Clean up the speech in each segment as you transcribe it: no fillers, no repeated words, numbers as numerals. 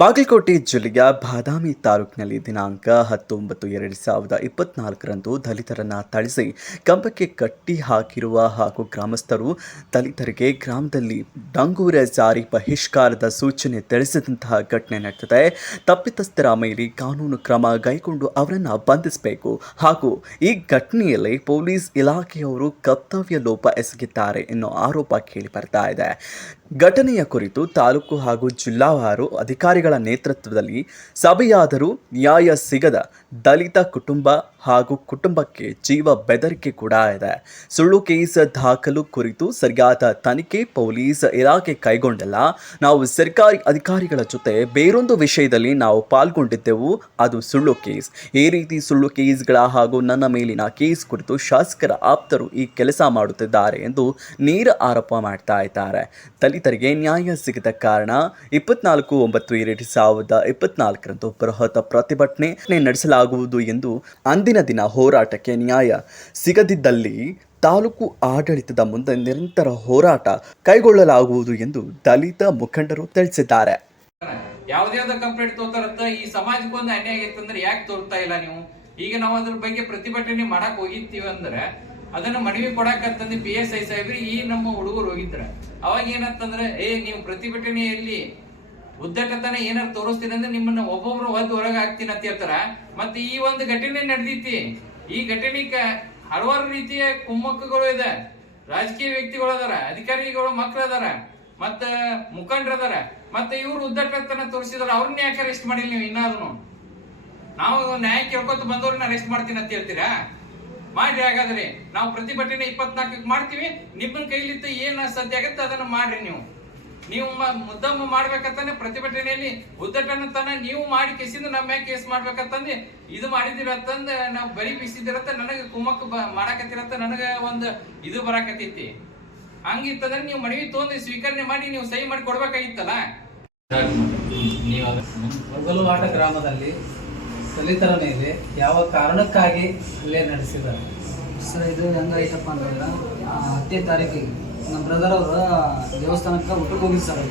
ಬಾಗಲಕೋಟೆ ಜಿಲ್ಲೆಯ ಬಾದಾಮಿ ತಾಲೂಕಿನಲ್ಲಿ ದಿನಾಂಕ 19/2/2024ರಂದು ದಲಿತರನ್ನ ಥಳಿಸಿ ಕಂಬಕ್ಕೆ ಕಟ್ಟಿ ಹಾಕಿರುವ ಹಾಗೂ ಗ್ರಾಮಸ್ಥರು ದಲಿತರಿಗೆ ಗ್ರಾಮದಲ್ಲಿ ಡಂಗೂರ ಜಾರಿ ಬಹಿಷ್ಕಾರದ ಸೂಚನೆ ತಿಳಿಸಿದಂತಹ ಘಟನೆ ನಡೆದಿದೆ. ತಪ್ಪಿತಸ್ಥರ ಮೇಲೆ ಕಾನೂನು ಕ್ರಮ ಕೈಗೊಂಡು ಅವರನ್ನು ಬಂಧಿಸಬೇಕು ಹಾಗೂ ಈ ಘಟನೆಯಲ್ಲಿ ಪೊಲೀಸ್ ಇಲಾಖೆಯವರು ಕರ್ತವ್ಯ ಲೋಪ ಎಸಗಿದ್ದಾರೆ ಎನ್ನುವ ಆರೋಪ ಕೇಳಿ ಬರ್ತಾ ಇದೆ. ಘಟನೆಯ ಕುರಿತು ತಾಲೂಕು ಹಾಗೂ ಜಿಲ್ಲಾವಾರು ಅಧಿಕಾರಿಗಳ ನೇತೃತ್ವದಲ್ಲಿ ಸಭೆಯಾದರೂ ನ್ಯಾಯ ಸಿಗದ ದಲಿತ ಕುಟುಂಬ ಹಾಗೂ ಕುಟುಂಬಕ್ಕೆ ಜೀವ ಬೆದರಿಕೆ ಕೂಡ ಇದೆ. ಸುಳ್ಳು ಕೇಸ್ ದಾಖಲು ಕುರಿತು ಸರಿಯಾದ ತನಿಖೆ ಪೊಲೀಸ್ ಇಲಾಖೆ ಕೈಗೊಂಡಿಲ್ಲ. ನಾವು ಸರ್ಕಾರಿ ಅಧಿಕಾರಿಗಳ ಜೊತೆ ಬೇರೊಂದು ವಿಷಯದಲ್ಲಿ ನಾವು ಪಾಲ್ಗೊಂಡಿದ್ದೆವು, ಅದು ಸುಳ್ಳು ಕೇಸ್. ಈ ರೀತಿ ಸುಳ್ಳು ಕೇಸ್ಗಳ ಹಾಗೂ ನನ್ನ ಮೇಲಿನ ಕೇಸ್ ಕುರಿತು ಶಾಸಕರ ಆಪ್ತರು ಈ ಕೆಲಸ ಮಾಡುತ್ತಿದ್ದಾರೆ ಎಂದು ನೇರ ಆರೋಪ ಮಾಡ್ತಾ ಇದ್ದಾರೆ. ದಲಿತರಿಗೆ ನ್ಯಾಯ ಸಿಗದ ಕಾರಣ 24/9/2024ರಂದು ಬೃಹತ್ ಪ್ರತಿಭಟನೆ ನಡೆಸಲಾಗುವುದು ಎಂದು ಅಂದಿನ ದಿನ ಹೋರಾಟಕ್ಕೆ ನ್ಯಾಯ ಸಿಗದಿದ್ದಲ್ಲಿ ತಾಲೂಕು ಆಡಳಿತದ ಮುಂದೆ ನಿರಂತರ ಹೋರಾಟ ಕೈಗೊಳ್ಳಲಾಗುವುದು ಎಂದು ದಲಿತ ಮುಖಂಡರು ತಿಳಿಸಿದ್ದಾರೆ. ಯಾವ್ದಾವ್ದು ಕಂಪ್ಲೇಂಟ್ ತೋತಾರತ್ತ ಈ ಸಮಾಜಕ್ಕೆ ಒಂದು ಅನ್ಯಾಯ ಆಗಿತ್ತಂದ್ರೆ ಯಾಕೆ ತೋರ್ತಾ ಇಲ್ಲ ನೀವು? ಈಗ ನಾವು ಅದ್ರ ಬಗ್ಗೆ ಪ್ರತಿಭಟನೆ ಮಾಡಕ್ ಹೋಗಿರ್ತೀವಿ ಅಂದ್ರೆ ಅದನ್ನ ಮನವಿ ಕೊಡಕಂತಂದು PSI ಸಾಹೇಬ್ರಿ ಈ ನಮ್ಮ ಹುಡುಗರು ಹೋಗಿದ್ರ. ಅವಾಗ ಏನಂತಂದ್ರೆ ನೀವು ಪ್ರತಿಭಟನೆಯಲ್ಲಿ ಉದ್ದಟತನ ಏನಾರು ತೋರಿಸ್ತೀನಿ ಅಂದ್ರೆ ನಿಮ್ಮನ್ನ ಒಬ್ಬೊಬ್ರು ಹೊರಗೆ ಹಾಕ್ತೀನಿ ಅಂತ ಹೇಳ್ತಾರ. ಮತ್ತೆ ಈ ಒಂದು ಘಟನೆ ನಡೆದೈತಿ. ಈ ಘಟನೆಗೆ ಹಲವಾರು ರೀತಿಯ ಕುಮ್ಮಕ್ಕಗಳು ಇದೆ. ರಾಜಕೀಯ ವ್ಯಕ್ತಿಗಳು ಅದಾರ, ಅಧಿಕಾರಿಗಳು ಮಕ್ಕಳು ಅದಾರ, ಮತ್ತ ಮುಖಂಡರು ಅದಾರ. ಮತ್ತೆ ಇವ್ರು ಉದ್ದಟತನ ತೋರಿಸಿದಾರ. ಅವ್ರನ್ನ ಯಾಕೆ ಅರೆಸ್ಟ್ ಮಾಡಿಲ್ಲ ನೀವು? ಇನ್ನಾದ್ರು ನಾವು ನ್ಯಾಯ ಕೇಳ್ಕೊತ ಬಂದವ್ರನ್ನ ಅರೆಸ್ಟ್ ಮಾಡ್ತೀನಿ ಅಂತ ಹೇಳ್ತೀರಾ? ಮಾಡ್ರಿ. ಹಾಗಾದ್ರೆ ನಾವು ಪ್ರತಿಭಟನೆ 24ಕ್ಕೆ ಮಾಡ್ತೀವಿ. ನಿಮ್ಮನ್ ಕೈಲಿತ್ತ ಏನ್ ಸಾಧ್ಯ ಆಗತ್ತೆ ಅದನ್ನ ಮಾಡ್ರಿ. ನೀವು ಮುದ್ದಮ್ಮ ಮಾಡ್ಬೇಕಂತಾನೆ ಪ್ರತಿಭಟನೆಯಲ್ಲಿ ಉದ್ದಟನತನ ನೀವು ಮಾಡಿ ಕೇಸಿಂದ ನಮ್ಮ ಮ್ಯಾಗ ಕೇಸ್ ಮಾಡ್ಬೇಕಂತಂದು ಇದು ಮಾಡಿದಿರತ್ತಂದ ನಾವು ಬಲಿ ಬೀಸಿದಿರತ್ತ ನನಗೆ ಕುಮ್ಮಕ್ಕ ಮಾಡಾಕತ್ತಿರತ್ತ ನನಗ ಒಂದು ಇದು ಬರಾಕತ್ತೈತಿ. ಹಂಗಿತ್ತಂದ್ರೆ ನೀವು ಮನವಿ ತೊಂದು ಸ್ವೀಕರಣೆ ಮಾಡಿ ನೀವು ಸಹಿ ಮಾಡಿ ಕೊಡ್ಬೇಕಾಗಿತ್ತಲ್ಲ. ಹೊಗಲುವಾಟ ಗ್ರಾಮದಲ್ಲಿ ದಲಿತರ ಮೇಲೆ ಯಾವ ಕಾರಣಕ್ಕಾಗಿ ಹಲ್ಲೆ ನಡೆಸಿದ್ದಾರೆ ಸರ್? ಇದು ಹೆಂಗಾಯ್ತಪ್ಪ ಅಂತಂದ್ರೆ 10ನೇ ತಾರೀಕಿಗೆ ನಮ್ಮ ಬ್ರದರ್ ಅವರು ದೇವಸ್ಥಾನಕ್ಕೆ ಊಟಕ್ಕೆ ಹೋಗಿದ್ದು ಸರ್.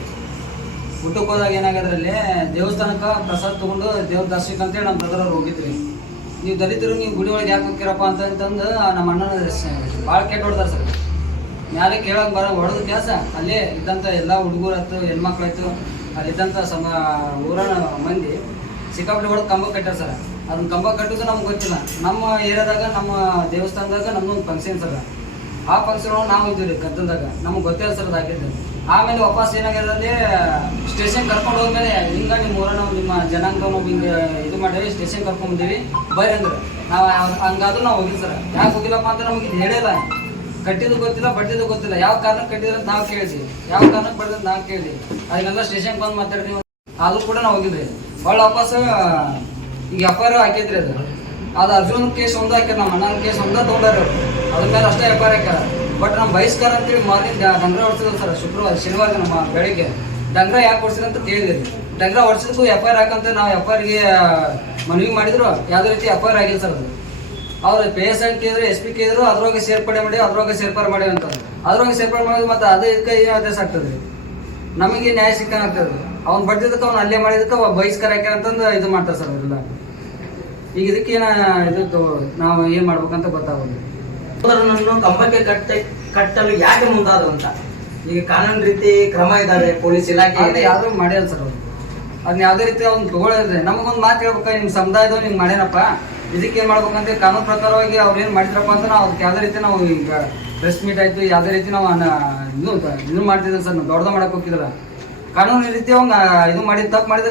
ಊಟಕ್ಕೆ ಹೋದಾಗ ಏನಾಗದ್ರಲ್ಲಿ ದೇವಸ್ಥಾನಕ್ಕೆ ಪ್ರಸಾದ ತೊಗೊಂಡು ದೇವ್ರ ದರ್ಶನಕ್ಕೆ ಅಂತೇಳಿ ನಮ್ಮ ಬ್ರದರ್ ಅವ್ರು ಹೋಗಿದ್ರಿ. ನೀವು ದಲಿತರು ನೀವು ಗುಡಿ ಒಳಗೆ ಯಾಕೆ ಹೋಗ್ತೀರಪ್ಪ ಅಂತಂದು ನಮ್ಮ ಅಣ್ಣನ ಭಾಳ ಕೆಟ್ಟ ಹೊಡ್ದಾರೆ ಸರ್. ಮ್ಯಾಲೆ ಕೇಳೋಕೆ ಹೊಡೆದ ಕೆಲಸ ಅಲ್ಲೇ ಇದ್ದಂಥ ಎಲ್ಲ ಹುಡುಗರು ಆಯ್ತು, ಹೆಣ್ಮಕ್ಳಾಯ್ತು, ಅಲ್ಲಿದ್ದಂಥ ಊರನ ಮಂದಿ ಸಿಕ್ಕಾಪಟ್ಟೆ ಹೊಡೆದು ಕಂಬ ಕಟ್ಟಾರ ಸರ್. ಅದನ್ನ ಕಂಬ ಕಟ್ಟೋದು ನಮ್ಗೆ ಗೊತ್ತಿಲ್ಲ. ನಮ್ಮ ಏರಿಯಾದಾಗ ನಮ್ಮ ದೇವಸ್ಥಾನದಾಗ ನಮ್ದೊಂದು ಫಂಕ್ಷನ್ ಸರ್. ಆ ಫಂಕ್ಷನ್ ನಾವು ಇದ್ದೀವಿ ಗದ್ದಲದಾಗ, ನಮ್ಗೆ ಗೊತ್ತಿಲ್ಲ ಸರ್ ಅದಾಗಿದ್ದು. ಆಮೇಲೆ ವಾಪಸ್ ಏನಾಗ್ಯದಲ್ಲಿ ಸ್ಟೇಷನ್ ಕರ್ಕೊಂಡು ಹೋದ್ಮೇಲೆ ಹಿಂಗ ನಿಮ್ಮ ಊರನ್ನ ನಿಮ್ಮ ಜನಾಂಗ ಹಿಂಗೆ ಇದು ಮಾಡೀವಿ, ಸ್ಟೇಷನ್ ಕರ್ಕೊಂಡು ಬಂದೀವಿ ಬೈರಿ ಅಂದ್ರೆ ನಾವು ಹಂಗಾದ್ರೂ ನಾವು ಹೋಗಿಲ್ಲ ಸರ್. ಯಾಕೆ ಹೋಗಿಲ್ಲಪ್ಪ ಅಂತ ನಮಗೆ ಇದು ಹೇಳಿಲ್ಲ. ಕಟ್ಟಿದ್ದು ಗೊತ್ತಿಲ್ಲ, ಬಡ್ಡಿದ್ದು ಗೊತ್ತಿಲ್ಲ. ಯಾವ ಕಾರಣಕ್ಕೆ ಕಟ್ಟಿದ್ರೆ ಅಂತ ನಾವು ಕೇಳಿದ್ವಿ, ಯಾವ ಕಾರಣಕ್ಕೆ ಬಡ್ದಂತ ನಾವು ಕೇಳಿದ್ವಿ. ಅದನ್ನೆಲ್ಲ ಸ್ಟೇಷನ್ ಬಂದು ಮಾತಾಡ್ತೀವಿ. ಆದ್ರೂ ಕೂಡ ನಾವು ಹೋಗಿದ್ರಿ. ಭಾಳ ವಾಪಸ್ ಈಗ FIR ಹಾಕಿದ್ರಿ. ಅದು ಅರ್ಜುನ್ ಕೇಸ್ ಒಂದು ಹಾಕ್ಯಾರ, ನಮ್ಮ ಅಣ್ಣನ ಕೇಸ್ ಒಂದ ತೊಗೊಂಡಾರ. ಅದ್ರ ಮೇಲೆ ಅಷ್ಟೇ FIR ಹಾಕ್ಯಾರ. ಬಟ್ ನಮ್ಮ ಬಹಿಷ್ಕಾರ ಅಂತೇಳಿ ಮಾರ್ನಿಂಗ್ ಡಂಗ್ರ ಹೊಡ್ಸಿದ್ರು ಸರ್. ಶನಿವಾರ ನಮ್ಮ ಬೆಳಿಗ್ಗೆ ಡಂಗ್ರ ಯಾಕೆ ಹೊಡ್ಸಿದ್ರು ಅಂತ ಕೇಳಿದ್ರಿ. ಡಂಗ್ರ ಹೊಡ್ಸಿದಕ್ಕೂ FIR ಹಾಕಂತ ನಾವು FIRಗೆ ಮನವಿ ಮಾಡಿದ್ರು. ಯಾವುದೇ ರೀತಿ FIR ಆಗಿಲ್ಲ ಸರ್. ಅದು ಅವ್ರು PSI ಕೇಳಿದ್ರು, SP ಕೇಳಿದ್ರು, ಅದ್ರೊಳಗೆ ಸೇರ್ಪಡೆ ಮಾಡಿ ಅದ್ರೊಳಗೆ ಸೇರ್ಪಡೆ ಮಾಡಿ ಅಂತ. ಅದ್ರೊಳಗೆ ಸೇರ್ಪಡೆ ಮಾಡಿದ್ರು ಮತ್ತೆ ಅದೇ ಇದಕ್ಕೆ ಏನು ಅಭ್ಯಾಸ ಆಗ್ತದ್ರಿ. ನಮಗೆ ನ್ಯಾಯ ಸಿಕ್ಕಂಗಾಗ್ತದೆ. ಅವ್ನು ಬಡ್ದಿದ್ದಕ್ಕೆ ಅವ್ನು ಅಲ್ಲೇ ಮಾಡಿದಕ್ಕೆ ಬಹಿಷ್ಕಾರ ಹಾಕ್ಯಾರ ಅಂತಂದು ಇದು ಮಾಡ್ತಾರೆ ಸರ್ ಅವರೆಲ್ಲ. ಈಗ ಇದಕ್ಕೇನ ಇದು ನಾವು ಏನ್ ಮಾಡ್ಬೇಕಂತ ಗೊತ್ತಾಗೋದು. ಕಂಬಕ್ಕೆ ಕಟ್ಟಲು ಯಾಕೆ ಮುಂದಾದ್ರು ಅಂತ ಈಗ ಕಾನೂನು ರೀತಿ ಕ್ರಮ ಇದಾವೆ ಪೊಲೀಸ್ ಇಲಾಖೆ ಯಾವ್ದು ಮಾಡ್ಯಾರ ಸರ್ ಅವ್ರು. ಅದನ್ನ ಯಾವ್ದೇ ರೀತಿ ಅವ್ನು ತಗೊಳ್ಳಿದ್ರೆ ನಮಗೊಂದು ಮಾತು ಹೇಳ್ಬೇಕ, ನಿಮ್ ಸಮುದಾಯದವ್ರು ಹಿಂಗ್ ಮಾಡ್ಯಾನಪ್ಪ, ಇದಕ್ಕೆ ಏನ್ ಮಾಡ್ಬೇಕಂತ ಕಾನೂನು ಪ್ರಕಾರವಾಗಿ ಅವ್ರು ಏನ್ ಮಾಡಿದ್ರಪ್ಪ ಅಂತ ನಾವು ಅದಕ್ಕೆ ಯಾವ್ದೇ ರೀತಿ ನಾವು ಈಗ ಪ್ರೆಸ್ ಮೀಟ್ ಆಯ್ತು, ಯಾವ್ದೇ ರೀತಿ ನಾವು ಇದು ಮಾಡ್ತಿದ್ವಿ ಸರ್. ನಾವು ದೊಡ್ಡದ ಮಾಡಕ್ ಹೋಗಿದ್ರ ಕಾನೂನು ರೀತಿ ಅವಂಗ ಇದು ಮಾಡಿದ್ ತಪ್ಪು ಮಾಡಿದ್ರೆ